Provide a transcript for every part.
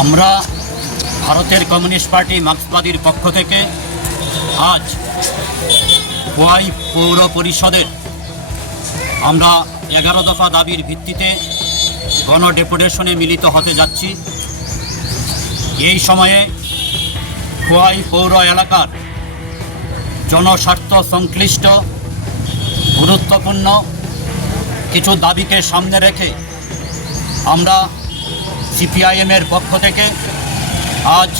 আমরা ভারতের communist party মার্ক্সবাদীর পক্ষ থেকে আজ খোয়াই পৌর পরিষদের আমরা এগারো দফা দাবির ভিত্তিতে গণডেপুটেশনে মিলিত হতে যাচ্ছি এই সময়ে খোয়াই পৌর এলাকার জনস্বার্থ সংশ্লিষ্ট গুরুত্বপূর্ণ কিছু দাবিকে সামনে রেখে আমরা সিপিআইএমের পক্ষ থেকে আজ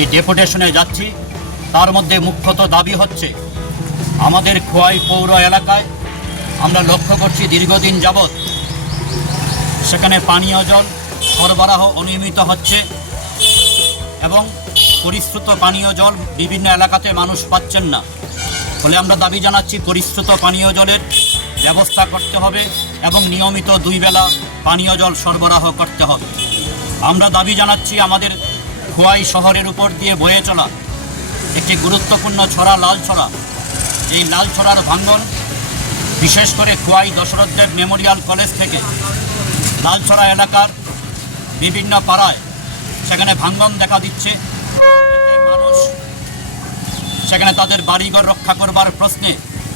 এই ডেপুটেশনে যাচ্ছি তার মধ্যে মুখ্যত দাবি হচ্ছে আমাদের খোয়াই পৌর এলাকায় আমরা লক্ষ্য করছি দীর্ঘদিন যাবৎ সেখানে পানীয় জল সরবরাহ অনিয়মিত হচ্ছে এবং পরিশ্রুত পানীয় জল বিভিন্ন এলাকাতে মানুষ পাচ্ছেন না ফলে আমরা দাবি জানাচ্ছি পরিশ্রুত পানীয় জলের ব্যবস্থা করতে হবে এবং নিয়মিত দুই বেলা পানীয় জল সরবরাহ করতে হবে আমরা দাবি জানাচ্ছি আমাদের খোয়াই শহরের উপর দিয়ে বয়ে চলা একটি গুরুত্বপূর্ণ ছড়া লাল ছড়া এই লাল ছড়ার ভাঙ্গন বিশেষ করে খোয়াই দশরথদেব মেমোরিয়াল কলেজ থেকে লালছড়া এলাকার বিভিন্ন পাড়ায় সেখানে ভাঙ্গন দেখা দিচ্ছে মানুষ সেখানে তাদের বাড়িঘর রক্ষা করবার প্রশ্নে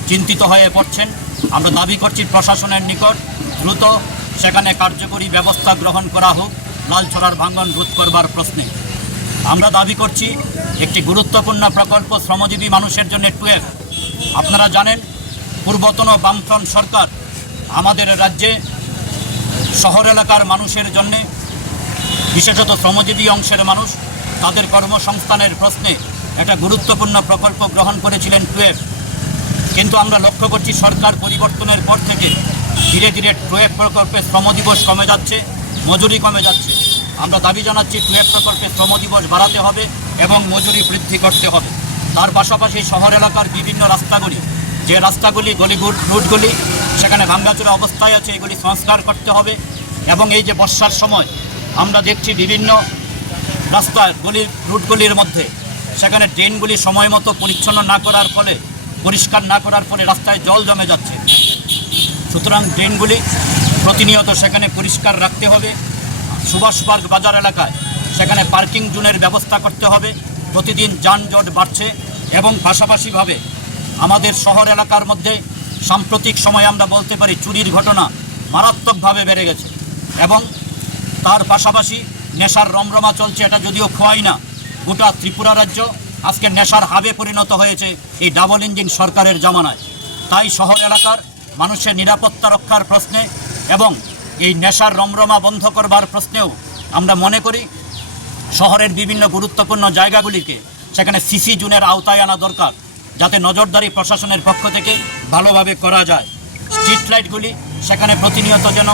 চিন্তিত হয়ে পড়ছেন আমরা দাবি করছি প্রশাসনের নিকট দ্রুত সেখানে কার্যকরী ব্যবস্থা গ্রহণ করা হোক লাল ছড়ার ভাঙ্গন রোধ করবার প্রশ্নে আমরা দাবি করছি একটি গুরুত্বপূর্ণ প্রকল্প শ্রমজীবী মানুষের জন্য টুয়েল আপনারা জানেন পূর্বতন বামফ্রন্ট সরকার আমাদের রাজ্যে শহর এলাকার মানুষের জন্য বিশেষত শ্রমজীবী অংশের মানুষ তাদের কর্মসংস্থানের প্রশ্নে একটা গুরুত্বপূর্ণ প্রকল্প গ্রহণ করেছিলেন টুয়েলভ কিন্তু আমরা লক্ষ্য করছি সরকার পরিবর্তনের পর থেকে ধীরে ধীরে টুয়েক প্রকল্পে দিবস কমে যাচ্ছে মজুরি কমে যাচ্ছে আমরা দাবি জানাচ্ছি টুয়েক প্রকল্পে দিবস বাড়াতে হবে এবং মজুরি বৃদ্ধি করতে হবে তার পাশাপাশি শহর এলাকার বিভিন্ন রাস্তাগুলি যে রাস্তাগুলি গলিগুড রুটগুলি সেখানে ভাঙ্গাচুরা অবস্থায় আছে এগুলি সংস্কার করতে হবে এবং এই যে বর্ষার সময় আমরা দেখছি বিভিন্ন রাস্তার গলির রুটগুলির মধ্যে সেখানে ট্রেনগুলি সময় মতো পরিচ্ছন্ন না করার ফলে পরিষ্কার না করার ফলে রাস্তায় জল জমে যাচ্ছে সুতরাং ড্রেনগুলি প্রতিনিয়ত সেখানে পরিষ্কার রাখতে হবে সুভাষ পার্ক বাজার এলাকায় সেখানে পার্কিং জোনের ব্যবস্থা করতে হবে প্রতিদিন যানজট বাড়ছে এবং পাশাপাশিভাবে আমাদের শহর এলাকার মধ্যে সাম্প্রতিক সময়ে আমরা বলতে পারি চুরির ঘটনা মারাত্মকভাবে বেড়ে গেছে এবং তার পাশাপাশি নেশার রমরমা চলছে এটা যদিও খোয়াই না গোটা ত্রিপুরা রাজ্য আজকে নেশার হাবে পরিণত হয়েছে এই ডাবল ইঞ্জিন সরকারের জামানায় তাই শহর এলাকার মানুষের নিরাপত্তা রক্ষার প্রশ্নে এবং এই নেশার রমরমা বন্ধ করবার প্রশ্নেও আমরা মনে করি শহরের বিভিন্ন গুরুত্বপূর্ণ জায়গাগুলিকে সেখানে সিসি জুনের আওতায় আনা দরকার যাতে নজরদারি প্রশাসনের পক্ষ থেকে ভালোভাবে করা যায় স্ট্রিট লাইটগুলি সেখানে প্রতিনিয়ত যেন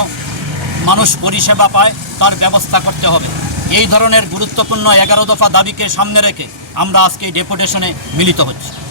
মানুষ পরিষেবা পায় তার ব্যবস্থা করতে হবে এই ধরনের গুরুত্বপূর্ণ এগারো দফা দাবিকে সামনে রেখে আমরা আজকে ডেপুটেশনে মিলিত হচ্ছি